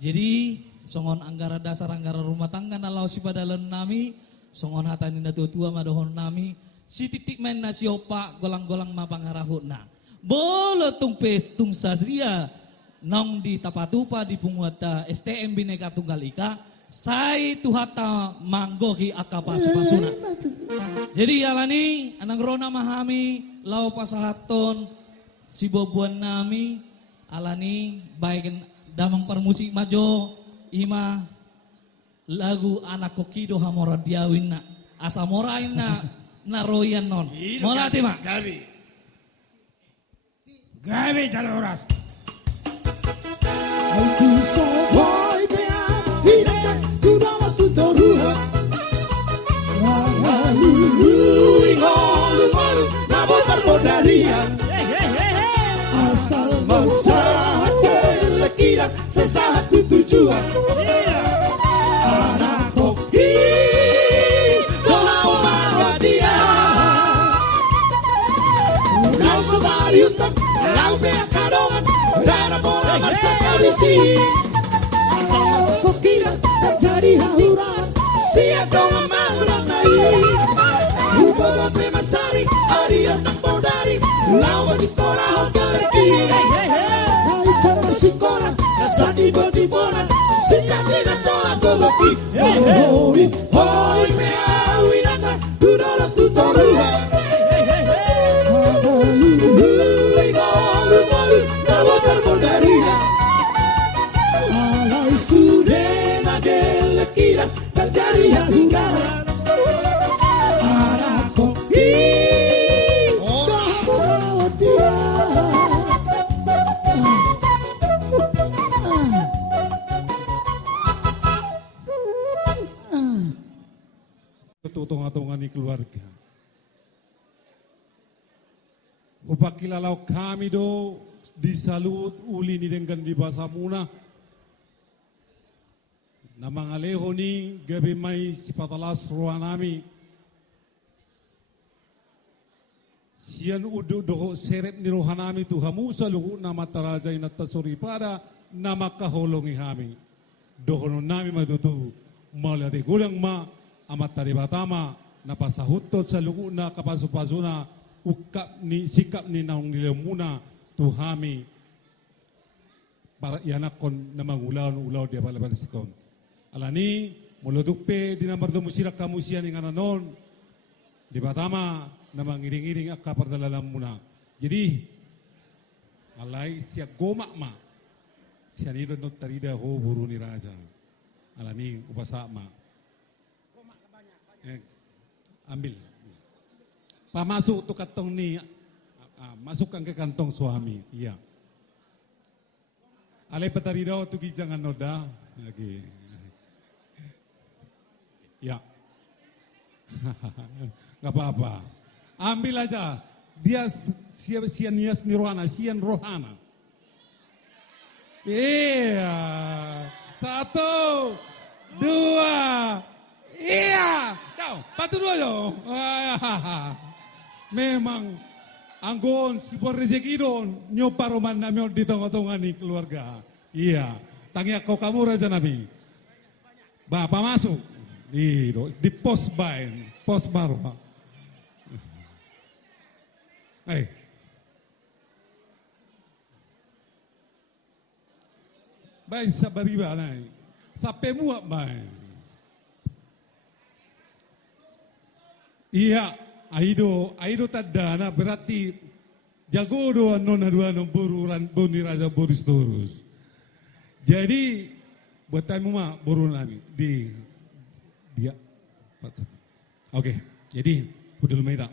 Jadi songon anggara dasar anggara rumah tangga nalau si padalan nami, songon hatani na tua madohon nami, si titik main na si opa golang-golang mapangarahuna. Bolo tung petung sasria nong di tapatupa di punguata STM Bhinneka Tunggal Ika, sai tuhata manggoki akapasuna. Jadi alani anang rona mahami lau pasahaton si bobuan nami alani baik damang permusik majo ima lagu anak kokido hamora diawin na asa morain na royan non molati ma Gabi jaloras. Aku soy pea, mira tu dama tu toruha. Lalu malu nabo permodarian. Asal masalah lekira sesatu tujuan. Anak koki, dolau marwadia. Lau sedari utang, lau pea kadongan, dana bola masa kawisi. Asal masa kokira dan jadi hauran, siap dongan mauran naik. Hubola pema sari, adia nampo dari, lau masikola hokaleki. Hai kama sikola, nasadi botibola, sikati na tola koloki. Hoi, hoi mea winata, tudolo tutoruha. Terjadi hinggaran anak kopi orang dia Ketutungan-tungan keluarga. Upakilalau kami do disalut uli ni dengan di bahasa muna. Namang aleho ni gabi may si patalas ruanami. Siyan udo doho serep ni rohanami tu hamusa luhu na matarazay na tasuri para na makaholongi hami. Doho no nami madutu malari gulang ma amatari batama na pasahutot sa luhu na kapasupasuna ukap ni sikap ni naong nilamuna tu hami para yanakon na mangulaw dia palaban sikon. Alani muludukpe di nomor musirak kamusian yang ananon di Batama na mangiring-iring akka pardalalam muna. Jadi alay siya gomak ma siya nidon no tarida ho buru ni raja. Alani upasa ma. Ambil. Pamasuk tu kantong ni masukkan ke kantong suami. Iya. Alay patarida tu gijangan noda lagi. Ya, nggak apa-apa. Ambil aja. Dia sian nias nirwana, sian rohana. Iya, 1, 2, iya. Kau, patu dua yo. Memang anggon sebuah rezeki don nyoparoman nami di tengah-tengah nih keluarga. Iya, tanya kau kamu raja nabi. Bapak masuk. Di pos bain, pos marwa. Baik sabariba nai, sampai muak bain. Iya, aido tadana berarti jago doa nona dua bururan boni raja boris terus. Jadi buat tamu mah burun lagi di dia. Oke, jadi udah lumayan tak?